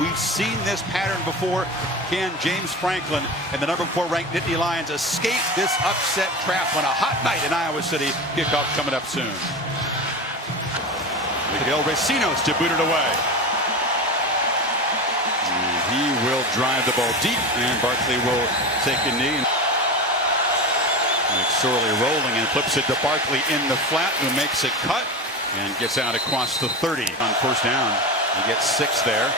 We've seen this pattern before. Can James Franklin and the number 4 ranked Nittany Lions escape this upset trap on a hot night in Iowa City? Kickoff coming up soon. Miguel Recinos to boot it away. And he will drive the ball deep, and Barkley will take a knee. McSorley rolling and flips it to Barkley in the flat, who makes a cut and gets out across the 30 on first down. He gets 6 there.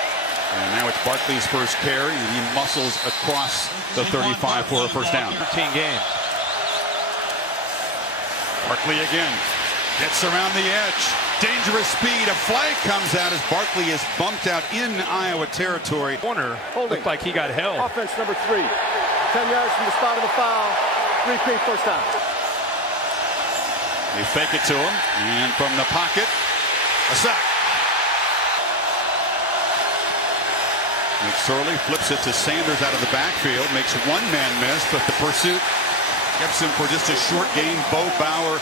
And now it's Barkley's first carry, and he muscles across the 35 for a first down. 13 games. Barkley again gets around the edge. Dangerous speed. A flag comes out as Barkley is bumped out in Iowa territory. Corner looked like he got held. Offense number 3. 10 yards from the spot of the foul. Repeat first down. They fake it to him, and from the pocket, a sack. McSorley flips it to Sanders out of the backfield, makes one man miss, but the pursuit keeps him for just a short gain. Bo Bauer.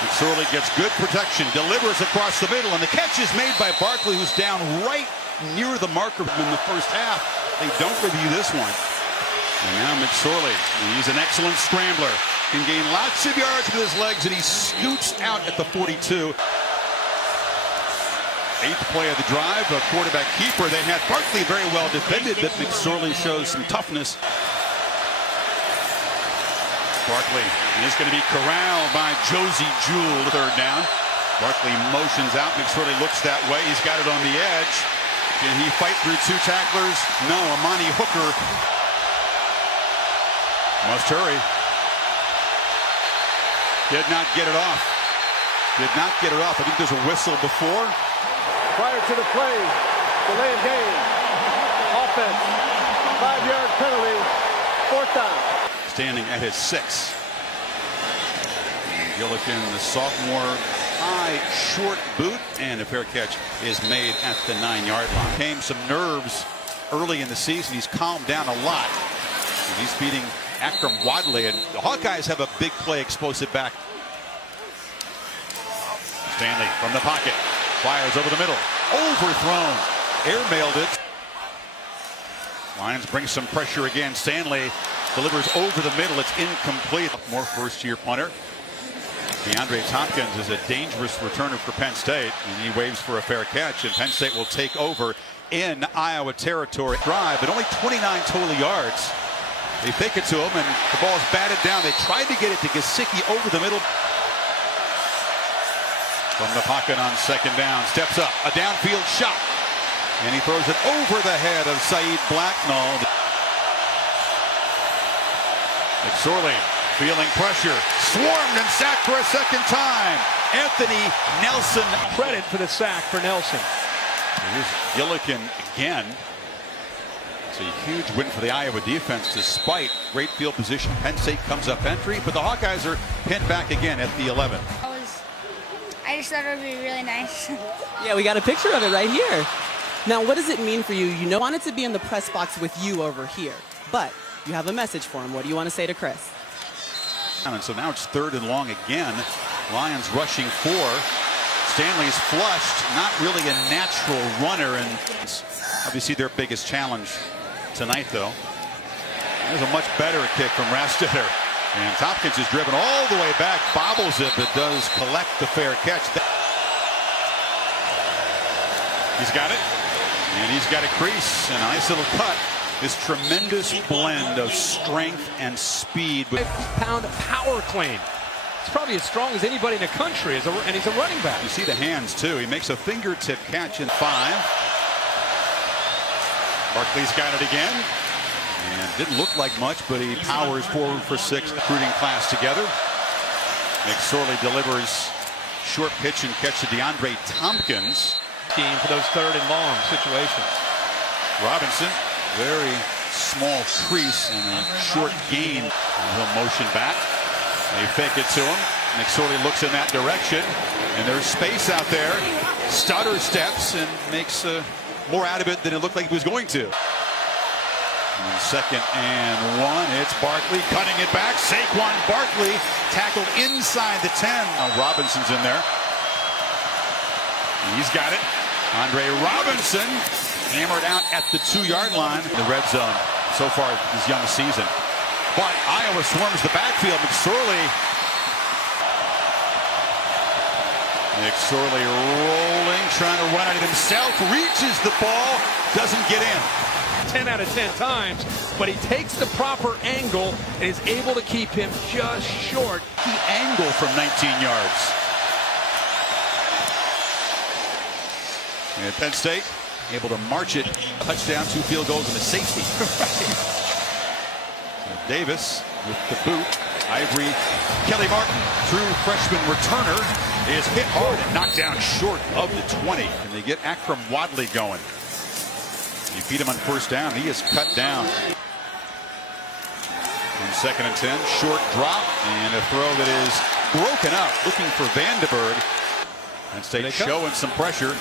McSorley gets good protection, delivers across the middle, and the catch is made by Barkley, who's down right near the marker in the first half. They don't review this one. And now McSorley, he's an excellent scrambler, can gain lots of yards with his legs, and he scoots out at the 42. 8th play of the drive, a quarterback keeper. They had Barkley very well defended, but McSorley shows some toughness. Barkley is going to be corralled by Josie Jewell, third down. Barkley motions out. McSorley looks that way. He's got it on the edge. Can he fight through 2 tacklers? No. Amani Hooker must hurry. Did not get it off. Did not get it off. I think there's a whistle before. Prior to the play, delay of game. Offense, 5-yard penalty, 4th down. Standing at his 6. Gillikin, the sophomore, high, short boot, and a fair catch is made at the 9-yard line. Came some nerves early in the season. He's calmed down a lot. He's beating Akram Wadley, and the Hawkeyes have a big play explosive back. Stanley from the pocket, fires over the middle, overthrown, airmailed it. Lions bring some pressure again. Stanley delivers over the middle. It's incomplete. More first-year punter. DeAndre Tompkins is a dangerous returner for Penn State, and he waves for a fair catch, and Penn State will take over in Iowa territory. Drive, but only 29 total yards. They fake it to him, and the ball is batted down. They tried to get it to Gesicki over the middle. From the pocket on second down, steps up, a downfield shot, and he throws it over the head of Saeed Blacknall. McSorley feeling pressure, swarmed and sacked for a second time. Anthony Nelson. Credit for the sack for Nelson. Here's Gillikin again. It's a huge win for the Iowa defense despite great field position. Penn State comes up entry, but the Hawkeyes are pinned back again at the 11. I just thought it would be really nice. Yeah, we got a picture of it right here. Now, what does it mean for you? You wanted to be in the press box with you over here, but you have a message for him. What do you want to say to Chris? And so now it's 3rd and long again. Lions rushing 4. Stanley's flushed, not really a natural runner, and it's obviously their biggest challenge tonight, though. There's a much better kick from Rastetter. And Tompkins is driven all the way back, bobbles it, but does collect the fair catch. He's got it, and he's got a crease, and a nice little cut. This tremendous blend of strength and speed. 5-pound power clean. It's probably as strong as anybody in the country, and he's a running back. You see the hands, too. He makes a fingertip catch in 5. Barkley's got it again. And didn't look like much, but he powers forward for 6. Recruiting class together. McSorley delivers short pitch and catch to DeAndre Tompkins. Team for those 3rd and long situations. Robinson, very small crease and a short gain. And he'll motion back. They fake it to him. McSorley looks in that direction, and there's space out there. Stutter steps and makes more out of it than it looked like he was going to. And 2nd and 1. It's Barkley cutting it back. Saquon Barkley tackled inside the 10. Now Robinson's in there. He's got it. Andre Robinson hammered out at the 2-yard line in the red zone so far this young season. But Iowa swarms the backfield. McSorley rolling, trying to run it himself, reaches the ball, doesn't get in. 10 out of 10 times, but he takes the proper angle and is able to keep him just short. The angle from 19 yards. And Penn State able to march it. Touchdown, 2 field goals, and a safety. Davis with the boot. Ivory Kelly Martin, true freshman returner, is hit hard and knocked down short of the 20. And they get Akram Wadley going. You beat him on first down. He is cut down. And 2nd and 10, short drop and a throw that is broken up. Looking for Vandenberg. Penn State showing some pressure.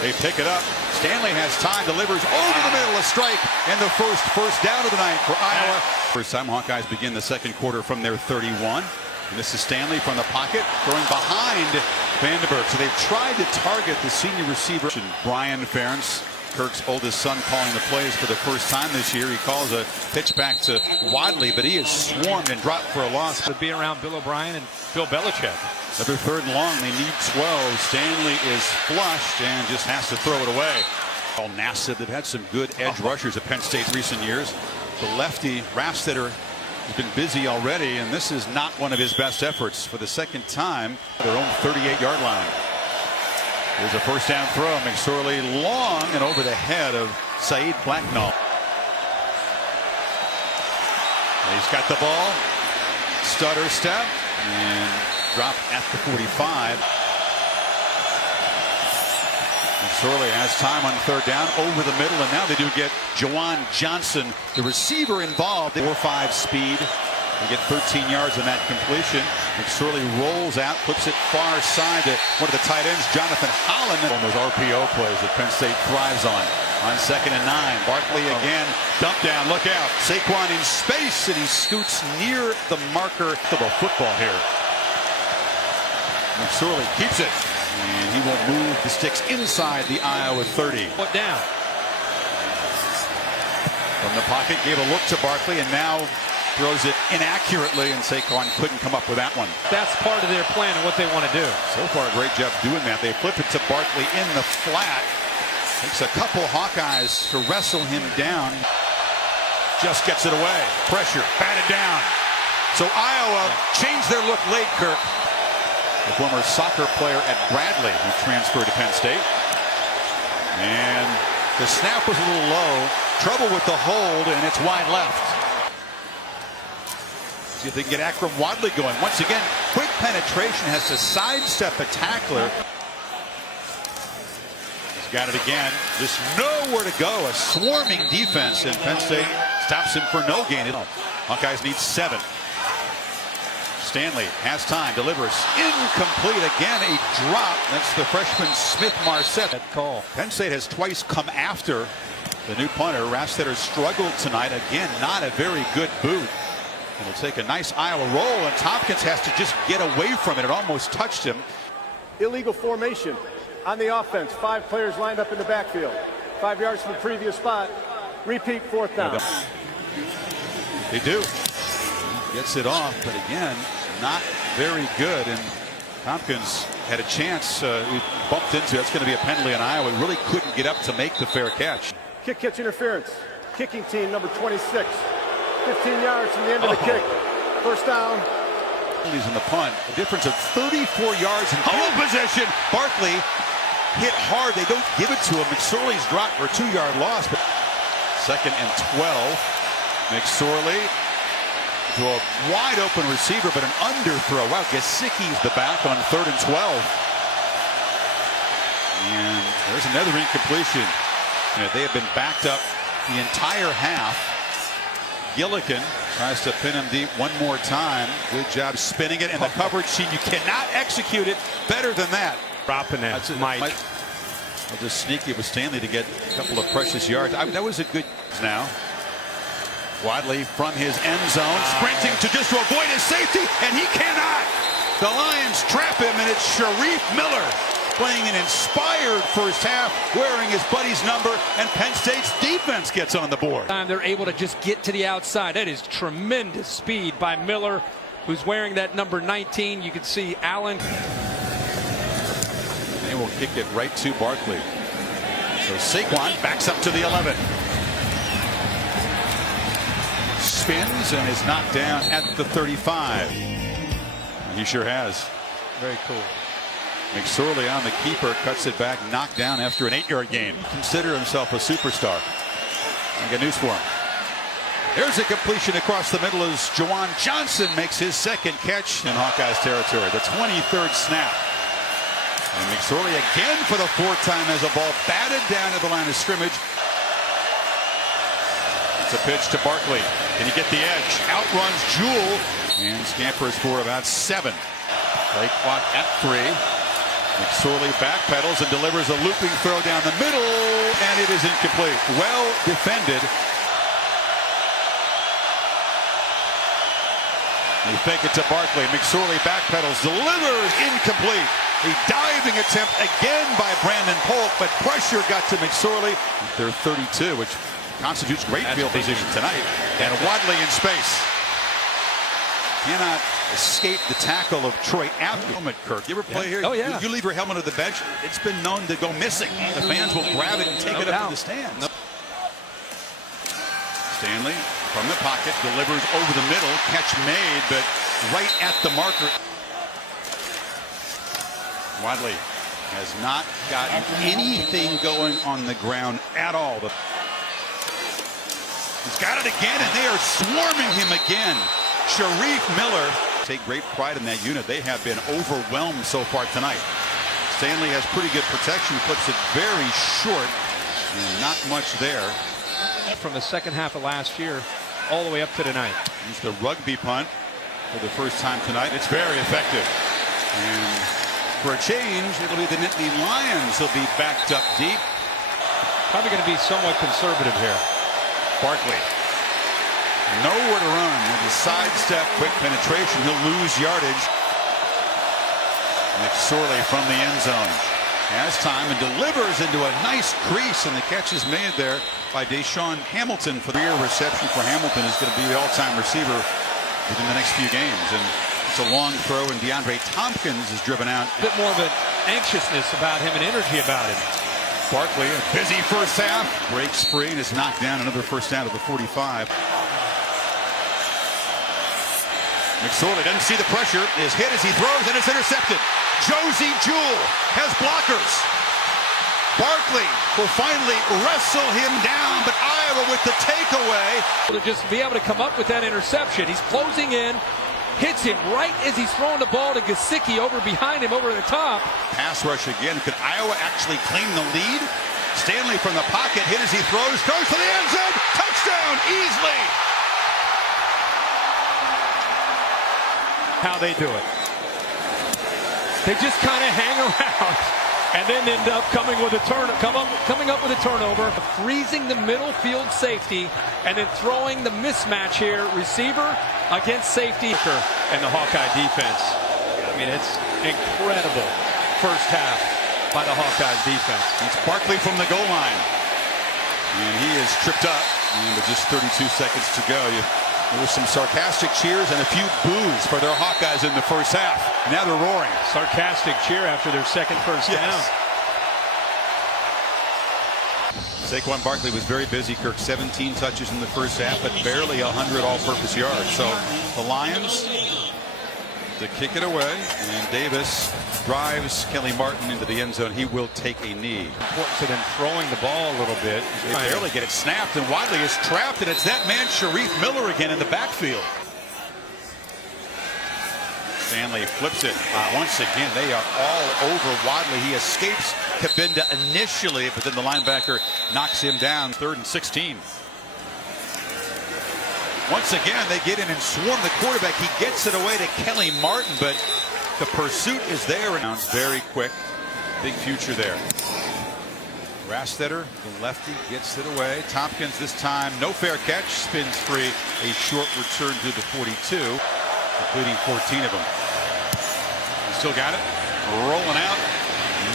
They pick it up. Stanley has time, delivers over the middle, a strike, and the first down of the night for Iowa. First time Hawkeyes begin the second quarter from their 31. And this is Stanley from the pocket, throwing behind Vandenberg. So they've tried to target the senior receiver. Brian Ferentz, Kirk's oldest son, calling the plays for the first time this year. He calls a pitch back to Wadley, but he is swarmed and dropped for a loss. To be around Bill O'Brien and Bill Belichick. Another 3rd and long. They need 12. Stanley is flushed and just has to throw it away. All Nassib, they've had some good edge rushers at Penn State recent years. The lefty, Rafstetter, has been busy already, and this is not one of his best efforts for the second time. Their own 38-yard line. Here's a first down throw. McSorley long and over the head of Saeed Blacknall. He's got the ball. Stutter step and drop at the 45. McSorley has time on 3rd down over the middle, and now they do get Jawan Johnson, the receiver, involved. 4.5 speed. They get 13 yards on that completion. McSorley rolls out, flips it far side to one of the tight ends, Jonathan Holland. On those RPO plays that Penn State thrives on. On 2nd and 9, Barkley again, dump down, look out. Saquon in space, and he scoots near the marker. Football here. McSorley keeps it, and he will move the sticks inside the Iowa 30. Put down. From the pocket, gave a look to Barkley, and now throws it inaccurately, and Saquon couldn't come up with that one. That's part of their plan and what they want to do. So far, a great job doing that. They flip it to Barkley in the flat. Takes a couple Hawkeyes to wrestle him down. Just gets it away. Pressure, batted down. So Iowa changed their look late, Kirk. The former soccer player at Bradley, who transferred to Penn State. And the snap was a little low. Trouble with the hold, and it's wide left. See if they can get Akram Wadley going. Once again, quick penetration, has to sidestep a tackler. He's got it again. Just nowhere to go. A swarming defense, and Penn State stops him for no gain. Hawkeyes need 7. Stanley has time, delivers incomplete again, a drop. That's the freshman Smith Marset. That call. Penn State has twice come after the new punter. Rafstetter struggled tonight. Again, not a very good boot. It'll take a nice Iowa roll, and Tompkins has to just get away from it. It almost touched him. Illegal formation on the offense. 5 players lined up in the backfield. 5 yards from the previous spot. Repeat, 4th down. They do. Gets it off, but again, not very good. And Tompkins had a chance. He bumped into. That's going to be a penalty on Iowa. He really couldn't get up to make the fair catch. Kick catch interference. Kicking team number 26. 15 yards from the end of the kick. First down. He's in the punt. A difference of 34 yards in field position. Barkley hit hard. They don't give it to him. McSorley's dropped for a 2-yard loss. But 2nd and 12. McSorley to a wide open receiver, but an underthrow. Wow, Gesicki's the back on 3rd and 12. And there's another incompletion. They have been backed up the entire half. Gillikin tries to pin him deep one more time. Good job spinning it, and the coverage team, you cannot execute it better than that. Dropping it, Mike. I'll just sneak it with Stanley to get a couple of precious yards. That was a good now. Wadley from his end zone, sprinting to just to avoid his safety, and he cannot. The Lions trap him, and it's Sharif Miller playing an inspired first half, wearing his buddy's number, and Penn State's defense gets on the board. They're able to just get to the outside. That is tremendous speed by Miller, who's wearing that number 19. You can see Allen. They will kick it right to Barkley. So Saquon backs up to the 11. Spins and is knocked down at the 35. He sure has. Very cool. McSorley on the keeper, cuts it back, knocked down after an 8-yard gain. Consider himself a superstar. I got news for him. There's a completion across the middle as Juwan Johnson makes his second catch in Hawkeyes territory. The 23rd snap. And McSorley again for the 4th time has a ball batted down at the line of scrimmage. It's a pitch to Barkley. Can he get the edge? Outruns Jewell and scampers for about 7. Play clock at 3. McSorley backpedals and delivers a looping throw down the middle, and it is incomplete. Well defended. They fake it to Barkley. McSorley backpedals, delivers, incomplete. A diving attempt again by Brandon Polk, but pressure got to McSorley. They're 32, which constitutes great field position tonight. And Wadley in space. Cannot escape the tackle of Troy Apke. Helmet, Kirk. You ever play here? Oh, yeah. You leave your helmet on the bench, it's been known to go missing. The fans will grab it and take it up to the stands. Stanley from the pocket delivers over the middle. Catch made, but right at the marker. Wadley has not gotten anything going on the ground at all. He's got it again, and they are swarming him again. Sharif Miller take great pride in that unit. They have been overwhelmed so far tonight. Stanley has pretty good protection, puts it very short, and not much there. From the second half of last year all the way up to tonight. Used the rugby punt for the first time tonight. It's very effective. And for a change, it'll be the Nittany Lions who'll be backed up deep. Probably going to be somewhat conservative here. Barkley. Nowhere to run with a sidestep, quick penetration. He'll lose yardage. McSorley from the end zone has time and delivers into a nice crease, and the catch is made there by Deshaun Hamilton. For the rear reception for Hamilton is going to be the all-time receiver within the next few games. And it's a long throw, and DeAndre Tompkins is driven out. A bit more of an anxiousness about him and energy about him. Barkley, a busy first half, breaks free and is knocked down. Another first down to the 45. McSorley doesn't see the pressure, is hit as he throws, and it's intercepted. Josie Jewell has blockers. Barkley will finally wrestle him down, but Iowa with the takeaway. To just be able to come up with that interception. He's closing in, hits him right as he's throwing the ball to Gesicki over behind him, over the top. Pass rush again. Could Iowa actually claim the lead? Stanley from the pocket, hit as he throws to the end zone. Touchdown, easily. How they do it. They just kind of hang around and then end up coming up with a turnover, freezing the middle field safety, and then throwing the mismatch here, receiver against safety. And the Hawkeye defense. I mean, it's incredible first half by the Hawkeyes defense. It's Barkley from the goal line. And he is tripped up. And with just 32 seconds to go, there was some sarcastic cheers and a few boos for their Hawkeyes in the first half. Now they're roaring. Sarcastic cheer after their second first down. Saquon Barkley was very busy, Kirk. 17 touches in the first half, but barely 100 all-purpose yards. So the Lions to kick it away, and Davis drives Kelly Martin into the end zone. He will take a knee. Important to them throwing the ball a little bit. They barely get it snapped, and Wadley is trapped, and it's that man Sharif Miller again in the backfield. Stanley flips it. Once again, they are all over Wadley. He escapes Kabinda initially, but then the linebacker knocks him down. 3rd and 16. Once again, they get in and swarm the quarterback. He gets it away to Kelly Martin, but the pursuit is there. And very quick. Big future there. Rastetter, the lefty, gets it away. Tompkins this time, no fair catch, spins free. A short return to the 42, including 14 of them. He still got it. Rolling out.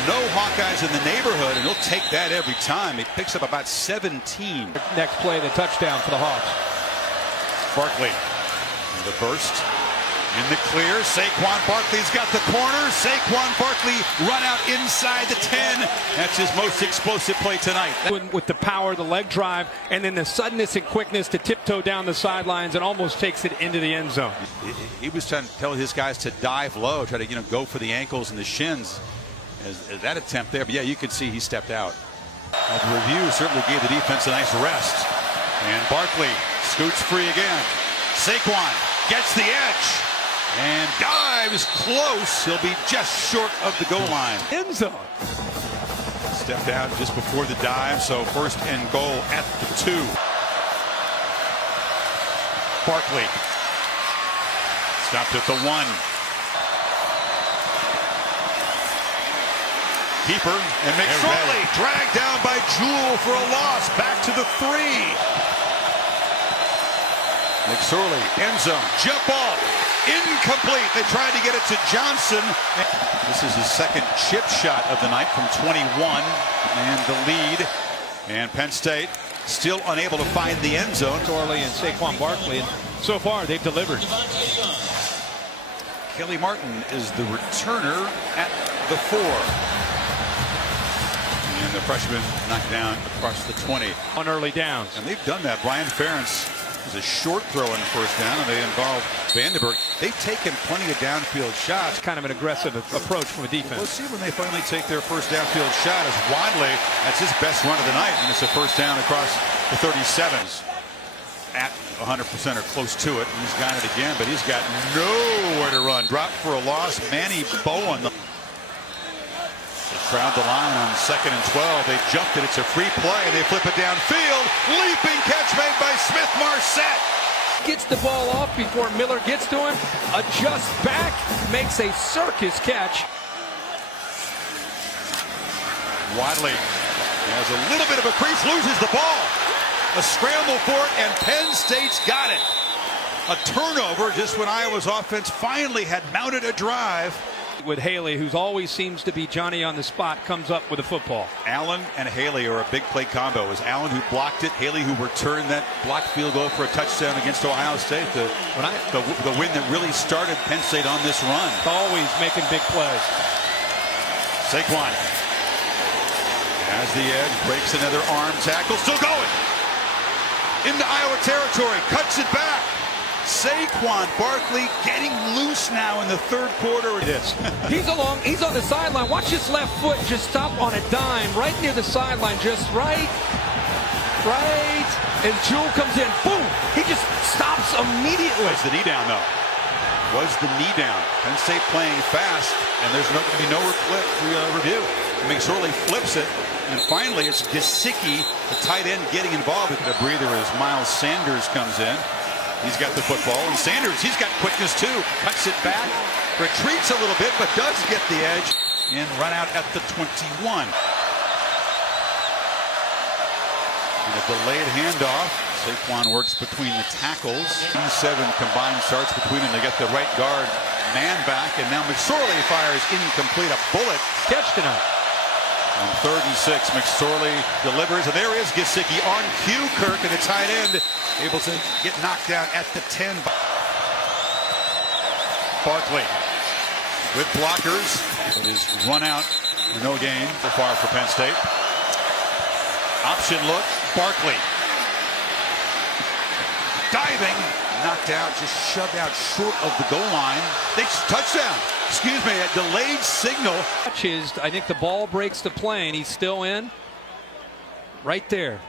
No Hawkeyes in the neighborhood, and he'll take that every time. He picks up about 17. Next play, the touchdown for the Hawks. Barkley, the burst. In the clear, Saquon Barkley's got the corner. Saquon Barkley run out inside the 10. That's his most explosive play tonight. With the power, the leg drive, and then the suddenness and quickness to tiptoe down the sidelines and almost takes it into the end zone. He was trying to tell his guys to dive low, try to go for the ankles and the shins. As that attempt there, but yeah, you can see he stepped out. The review certainly gave the defense a nice rest. And Barkley scoots free again. Saquon gets the edge. And dives close. He'll be just short of the goal line. End zone. Stepped out just before the dive, so first and goal at the 2. Barkley stopped at the 1. Keeper and McSorley dragged down by Jewell for a loss. Back to the 3. McSorley, end zone, jump ball. Incomplete. They tried to get it to Johnson. This is his second chip shot of the night from 21. And the lead. And Penn State still unable to find the end zone. Orley and Saquon Barkley. And so far, they've delivered. Kelly Martin is the returner at the 4. And the freshman knocked down across the 20. On early downs. And they've done that. Brian Ferentz is a short throw in first down, and they involve Vandenberg. They've taken plenty of downfield shots. Kind of an aggressive approach from a defense. We'll see when they finally take their first downfield shot as Wadley, that's his best run of the night, and it's a first down across the 37s. At 100% or close to it, and he's got it again, but he's got nowhere to run. Dropped for a loss. Manny Bowen. They crowd the line on 2nd and 12. They jumped it. It's a free play. They flip it downfield. Leaping catch made by Smith-Marset. Gets the ball off before Miller gets to him. Adjusts back. Makes a circus catch. Wadley has a little bit of a crease. Loses the ball. A scramble for it, and Penn State's got it. A turnover just when Iowa's offense finally had mounted a drive. With Haley, who always seems to be Johnny on the spot, comes up with a football. Allen and Haley are a big play combo. It was Allen who blocked it, Haley who returned that blocked field goal for a touchdown against Ohio State. The win that really started Penn State on this run. Always making big plays. Saquon has the edge, breaks another arm tackle, still going. Into Iowa territory, cuts it back. Saquon Barkley getting loose now in the 3rd quarter. It is. He's on the sideline. Watch his left foot just stop on a dime right near the sideline, just right. And Jewell comes in, boom. He just stops immediately. Was the knee down though? Was the knee down? Penn State playing fast, and there's going to be no review. McSorley flips it, and finally it's Gesicki, the tight end, getting involved. With a breather as Miles Sanders comes in. He's got the football, and Sanders, he's got quickness too. Cuts it back, retreats a little bit, but does get the edge and run out at the 21. And a delayed handoff. Saquon works between the tackles. 7 combined starts between them. They get the right guard man back, and now McSorley fires incomplete, a bullet. Catch tonight. On 3rd and 6, McSorley delivers, and there is Gesicki on cue. Kirk and the tight end able to get knocked down at the 10. Barkley with blockers. It is run out, no gain so far for Penn State. Option look, Barkley. Diving, knocked out, just shoved out short of the goal line. Touchdown. Excuse me, a delayed signal. I think the ball breaks the play, and he's still in. Right there.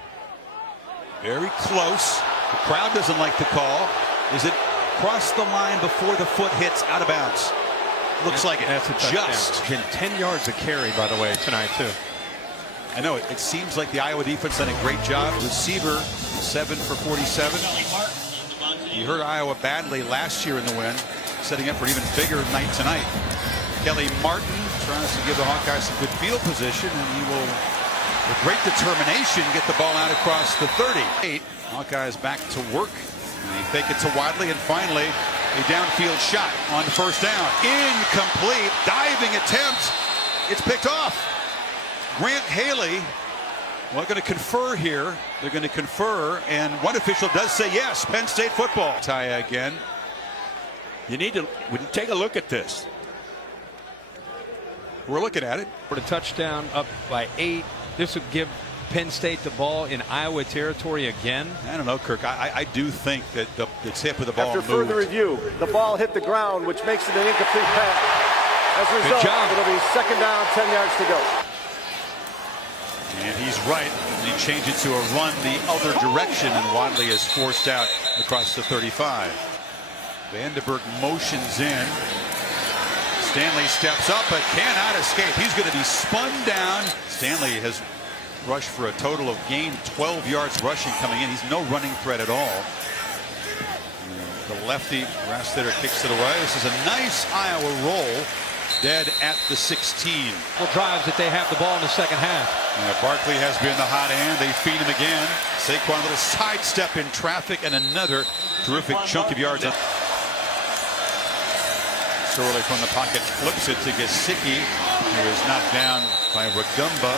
Very close. The crowd doesn't like the call. Is it cross the line before the foot hits out of bounds? Looks like it. That's a touchdown. Just. Been 10 yards of carry, by the way, tonight, too. I know it seems like the Iowa defense done a great job. Receiver 7 for 47. You hurt Iowa badly last year in the win, setting up for an even bigger night tonight. Kelly Martin tries to give the Hawkeyes some good field position, and he will, with great determination, get the ball out across the 38. Hawkeyes back to work. And they fake it to Wadley, and finally a downfield shot on 1st down. Incomplete. Diving attempt. It's picked off. Grant Haley, well, going to confer here. They're going to confer, and one official does say yes. Penn State football. Tie again. You need to take a look at this. We're looking at it. For the touchdown, up by 8. This would give Penn State the ball in Iowa territory again. I don't know, Kirk. I do think that the tip of the ball After moved. further review, the ball hit the ground, which makes it an incomplete pass. As a result, it'll be second down, 10 yards to go. And he's right. And he changed it to a run the other direction, and Wadley is forced out across the 35. Vandenberg motions in. Stanley steps up but cannot escape. He's going to be spun down. Stanley has rushed for a total of gain 12 yards rushing coming in. He's no running threat at all. The lefty Rastetter kicks it away. This is a nice Iowa roll. Dead at the 16. Drives that they have the ball in the second half. Barkley has been the hot hand. They feed him again. Saquon, a little sidestep in traffic, and another terrific chunk of yards. Sorley from the pocket flips it to Gesicki, who is knocked down by Ragumba.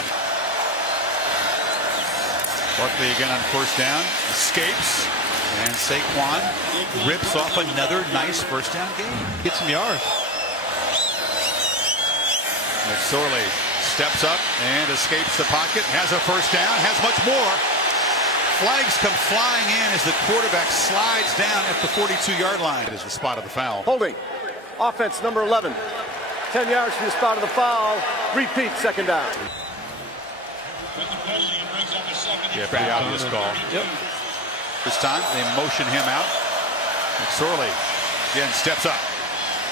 Barkley again on first down, escapes, and Saquon rips off another nice first down gain. Gets some yards. Sorley steps up and escapes the pocket, has a first down, has much more. Flags come flying in as the quarterback slides down at the 42-yard line. It is the spot of the foul. Holding. Offense number 11. 10 yards from the spot of the foul. Repeat, second down. Yeah, pretty obvious call. Yep. This time they motion him out. McSorley again steps up.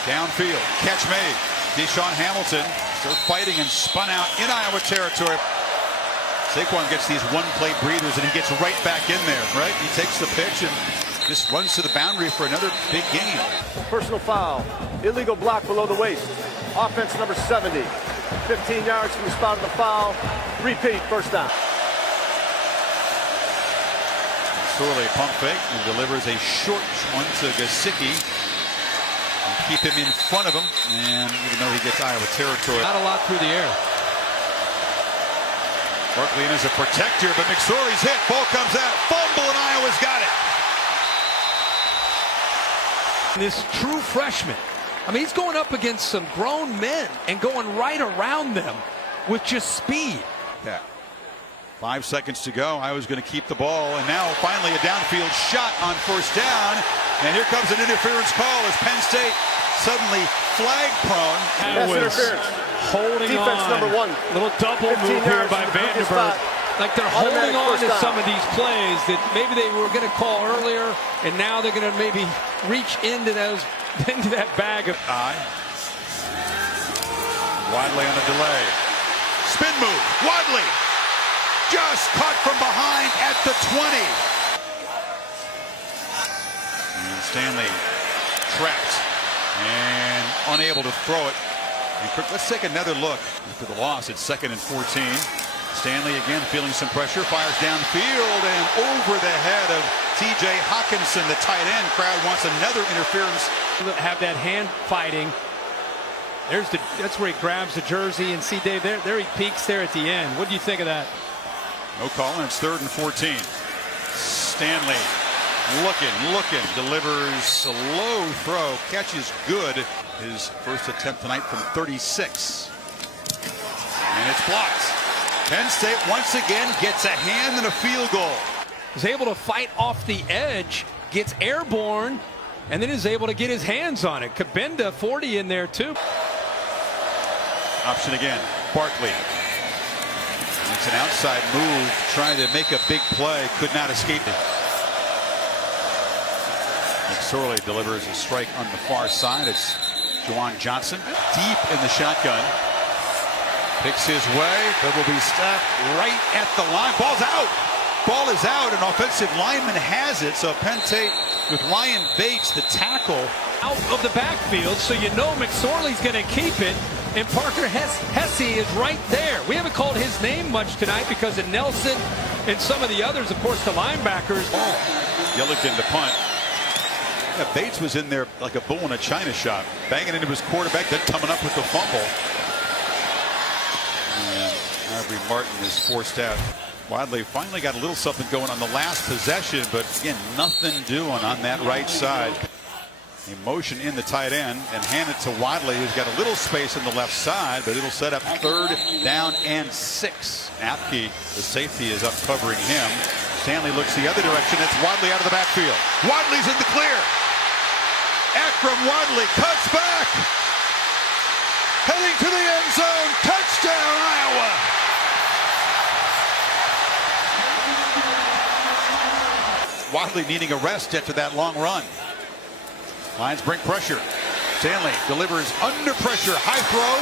Downfield. Catch made. Deshaun Hamilton still fighting and spun out in Iowa territory. Saquon gets these one-play breathers and he gets right back in there, right? He takes the pitch and just runs to the boundary for another big gain. Personal foul. Illegal block below the waist. Offense number 70. 15 yards from the spot of the foul. Repeat, first down. Sorley pump fake and delivers a short one to Gesicki. Keep him in front of him, and even though he gets Iowa territory. Not a lot through the air. Barkley in as a protector, but McSorley's hit. Ball comes out. Fumble, and Iowa's got it. This true freshman, I mean, he's going up against some grown men and going right around them with just speed. Yeah. 5 seconds to go. Iowa's going to keep the ball, and now finally a downfield shot on first down. And here comes an interference call as Penn State suddenly flag prone. Pass interference. Holding Defense on. number 1. Little double 15 move here yards by from the previous Vandenberg. spot. Like they're Automatic holding on first to down. some of these plays that maybe they were going to call earlier, and now they're going to maybe reach into that bag of. Wadley on a delay. Spin move. Wadley just caught from behind at the 20. And Stanley trapped and unable to throw it. And let's take another look after the loss. It's 2nd and 14. Stanley again feeling some pressure, fires downfield and over the head of TJ Hawkinson, the tight end. Crowd wants another interference. Have that hand fighting. That's where he grabs the jersey, and see Dave there he peeks there at the end. What do you think of that? No call, and it's 3rd and 14. Stanley looking, delivers a low throw, catches good. His first attempt tonight from 36. And it's blocked. Penn State once again gets a hand and a field goal. Is able to fight off the edge, gets airborne, and then is able to get his hands on it. Kabenda 40 in there too. Option again, Barkley. It's an outside move, trying to make a big play, could not escape it. McSorley delivers a strike on the far side. It's Juwan Johnson deep in the shotgun. Picks his way, but will be stopped right at the line. Ball's out. Ball is out. An offensive lineman has it. So Penn State with Ryan Bates, the tackle. Out of the backfield, so you know McSorley's going to keep it. And Parker Hesse is right there. We haven't called his name much tonight because of Nelson and some of the others, of course, the linebackers. Yellington to punt. Yeah, Bates was in there like a bull in a china shop, banging into his quarterback, then coming up with the fumble. Aubrey Martin is forced out. Wadley finally got a little something going on the last possession, but again, nothing doing on that right side. A motion in the tight end and hand it to Wadley, who's got a little space on the left side, but it'll set up 3rd down and 6. Apke, the safety, is up covering him. Stanley looks the other direction. It's Wadley out of the backfield. Wadley's in the clear. Akram Wadley cuts back. Heading to the end zone. Touchdown, Iowa. Wadley needing a rest after that long run. Lions bring pressure. Stanley delivers under pressure. High throw.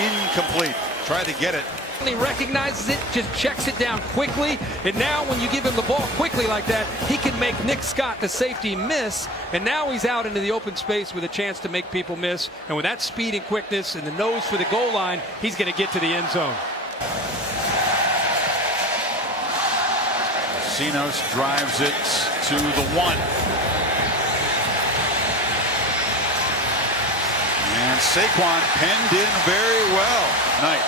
Incomplete. Tried to get it. He recognizes it, just checks it down quickly, and now when you give him the ball quickly like that, he can make Nick Scott, the safety, miss, and now he's out into the open space with a chance to make people miss, and with that speed and quickness and the nose for the goal line, he's going to get to the end zone. Sinos drives it to the 1. And Saquon penned in very well. Knight.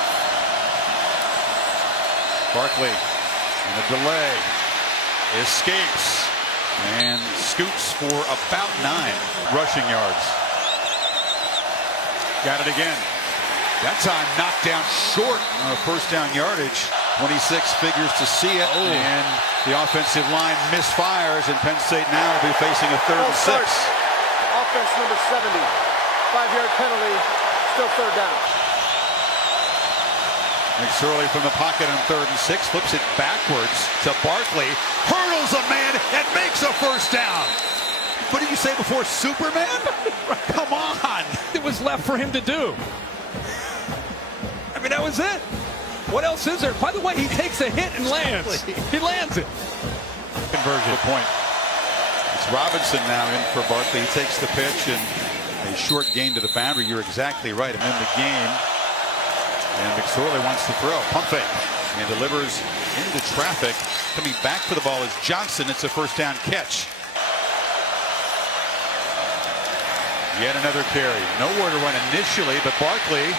Barkley and a delay. Escapes and scoots for about 9 rushing yards. Got it again. That time knocked down short on a 1st down yardage. 26 figures to see it. And the offensive line misfires, and Penn State now will be facing a 3rd and 6. Offense number 70. 5-yard penalty. Still 3rd down. McSorley from the pocket on 3rd and 6. Flips it backwards to Barkley. Hurdles a man and makes a 1st down. What did you say before, Superman? Come on. It was left for him to do. I mean, that was it. What else is there? By the way, he takes a hit and lands. He lands it. Conversion. Good point. It's Robinson now in for Barkley. He takes the pitch and a short gain to the boundary. You're exactly right. I'm in the game. And McSorley wants to throw. Pump fake. And delivers into traffic. Coming back for the ball is Johnson. It's a 1st down catch. Yet another carry. Nowhere to run initially, but Barkley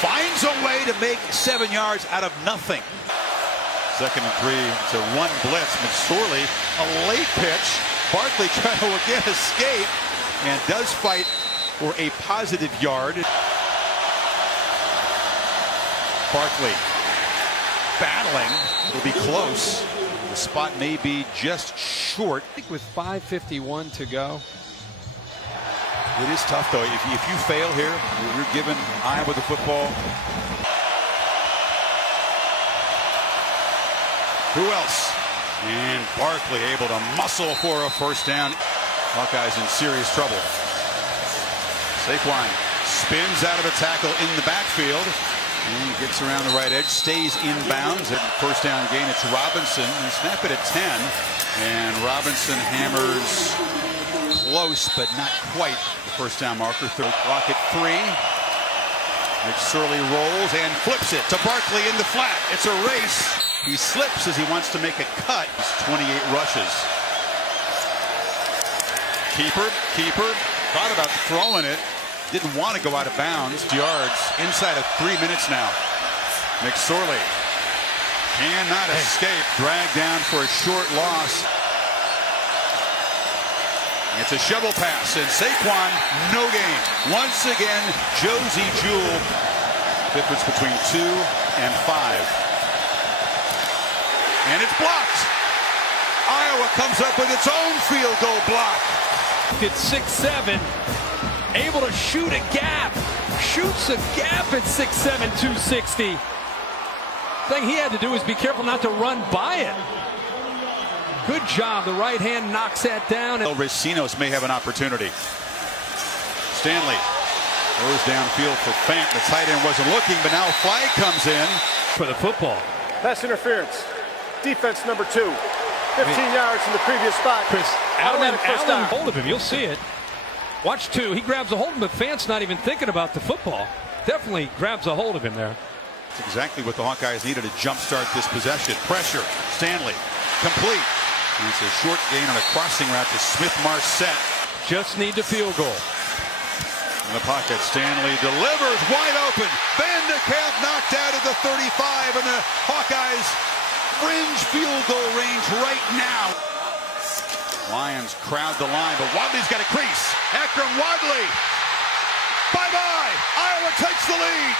finds a way to make 7 yards out of nothing. 2nd and 3 to 1 blitz. McSorley, a late pitch. Barkley trying to again escape and does fight for a positive yard. Barkley battling. It'll be close. The spot may be just short. I think with 5:51 to go. It is tough, though. If you fail here, you're giving Iowa the football. Who else? And Barkley able to muscle for a 1st down. Hawkeyes in serious trouble. Saquon spins out of a tackle in the backfield. And gets around the right edge, stays inbounds. At 1st down gain, it's Robinson. And snap it at 10. And Robinson hammers close, but not quite the 1st down marker. 3rd clock at 3. McSorley rolls and flips it to Barkley in the flat. It's a race. He slips as he wants to make a cut. It's 28 rushes. Keeper thought about throwing it. Didn't want to go out of bounds. Yards inside of 3 minutes now. McSorley cannot escape. Dragged down for a short loss. It's a shovel pass, and Saquon, no gain. Once again, Josie Jewell. Difference between 2 and 5. And it's blocked. Iowa comes up with its own field goal block. It's 6'7". Able to shoot a gap. Shoots a gap at 6'7", 260. Thing he had to do is be careful not to run by it. Good job. The right hand knocks that down. Racinos may have an opportunity. Stanley goes downfield for Fant. The tight end wasn't looking, but now a flag comes in for the football. Pass interference. Defense number 2. 15 yards from the previous spot. Chris, Allen first down. hold of him. You'll see it. Watch 2. He grabs a hold of him, but Fant's not even thinking about the football. Definitely grabs a hold of him there. It's exactly what the Hawkeyes needed to jumpstart this possession. Pressure. Stanley. Complete. And it's a short gain on a crossing route to Smith-Marset. Just need the field goal. In the pocket, Stanley delivers wide open. Van de Kamp knocked out of the 35, and the Hawkeyes fringe field goal range right now. Lions crowd the line, but Wadley's got a crease. Akram Wadley. Bye-bye. Iowa takes the lead.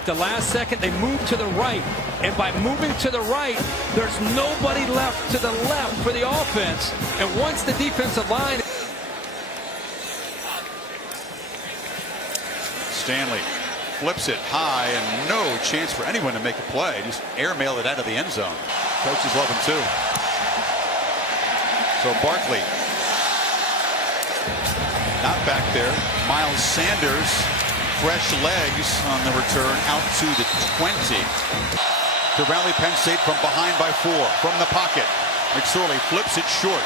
At the last second, they move to the right. And by moving to the right, there's nobody left to the left for the offense. And once the defensive line... Stanley flips it high, and no chance for anyone to make a play. Just airmail it out of the end zone. Coaches love him too. So Barkley not back there. Miles Sanders, fresh legs on the return, out to the 20. To rally Penn State from behind by 4. From the pocket, McSorley flips it short.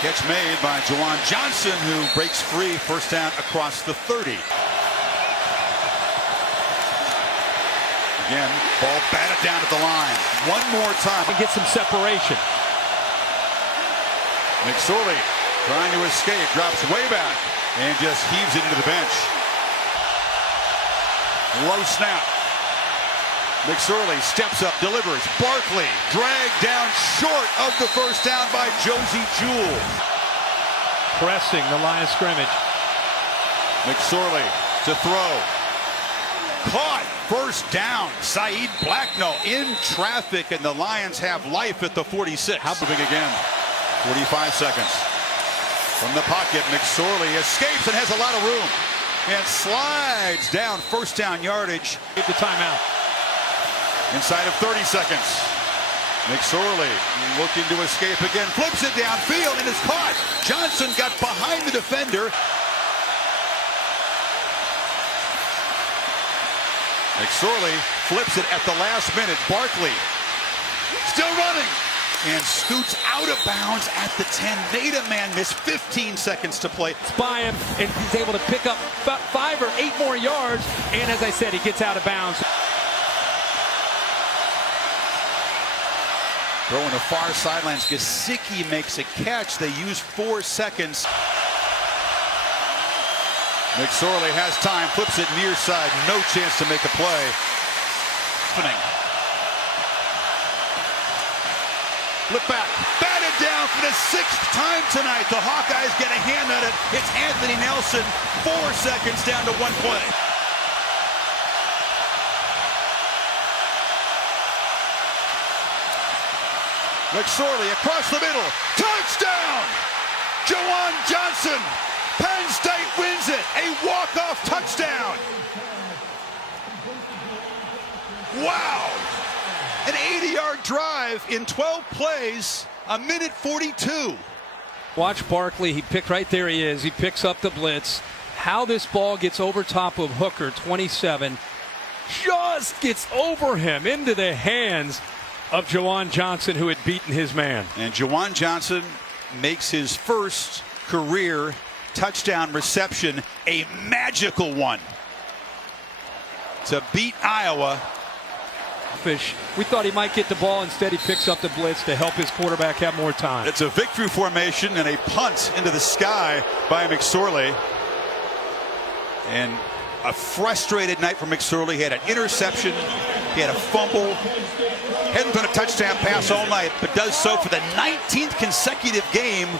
Catch made by Juwan Johnson, who breaks free. First down across the 30. Again, ball batted down at the line. One more time. And get some separation. McSorley trying to escape, drops way back, and just heaves it into the bench. Low snap. McSorley steps up, delivers. Barkley dragged down short of the first down by Josie Jewell. Pressing the line of scrimmage. McSorley to throw. Caught. First down. Saeed Blacknell in traffic, and the Lions have life at the 46. How big again? 45 seconds. From the pocket, McSorley escapes and has a lot of room. And slides down first down yardage. Get the timeout. Inside of 30 seconds. McSorley looking to escape again. Flips it downfield and is caught. Johnson got behind the defender. McSorley flips it at the last minute. Barkley still running and scoots out of bounds at the 10. Made a man miss. 15 seconds to play. It's by him, and he's able to pick up 5 or 8 more yards. And as I said, he gets out of bounds. Throwing the far sidelines. Gesicki makes a catch. They use 4 seconds. McSorley has time, flips it near side, no chance to make a play. Flip back, batted down for the 6th time tonight. The Hawkeyes get a hand on it. It's Anthony Nelson, 4 seconds down to 1 play. McSorley across the middle, touchdown! Juwan Johnson. Penn State wins it, a walk-off touchdown. Wow, an 80-yard drive in 12 plays, a minute 42. Watch Barkley, he picked right there he is. He picks up the blitz. How this ball gets over top of Hooker, 27, just gets over him into the hands of Juwan Johnson, who had beaten his man. And Juwan Johnson makes his first career touchdown reception, a magical one, to beat Iowa. We thought he might get the ball. Instead, he picks up the blitz to help his quarterback have more time. It's a victory formation and a punt into the sky by McSorley. And a frustrated night for McSorley. He had an interception. He had a fumble. Hadn't done a touchdown pass all night, but does so for the 19th consecutive game.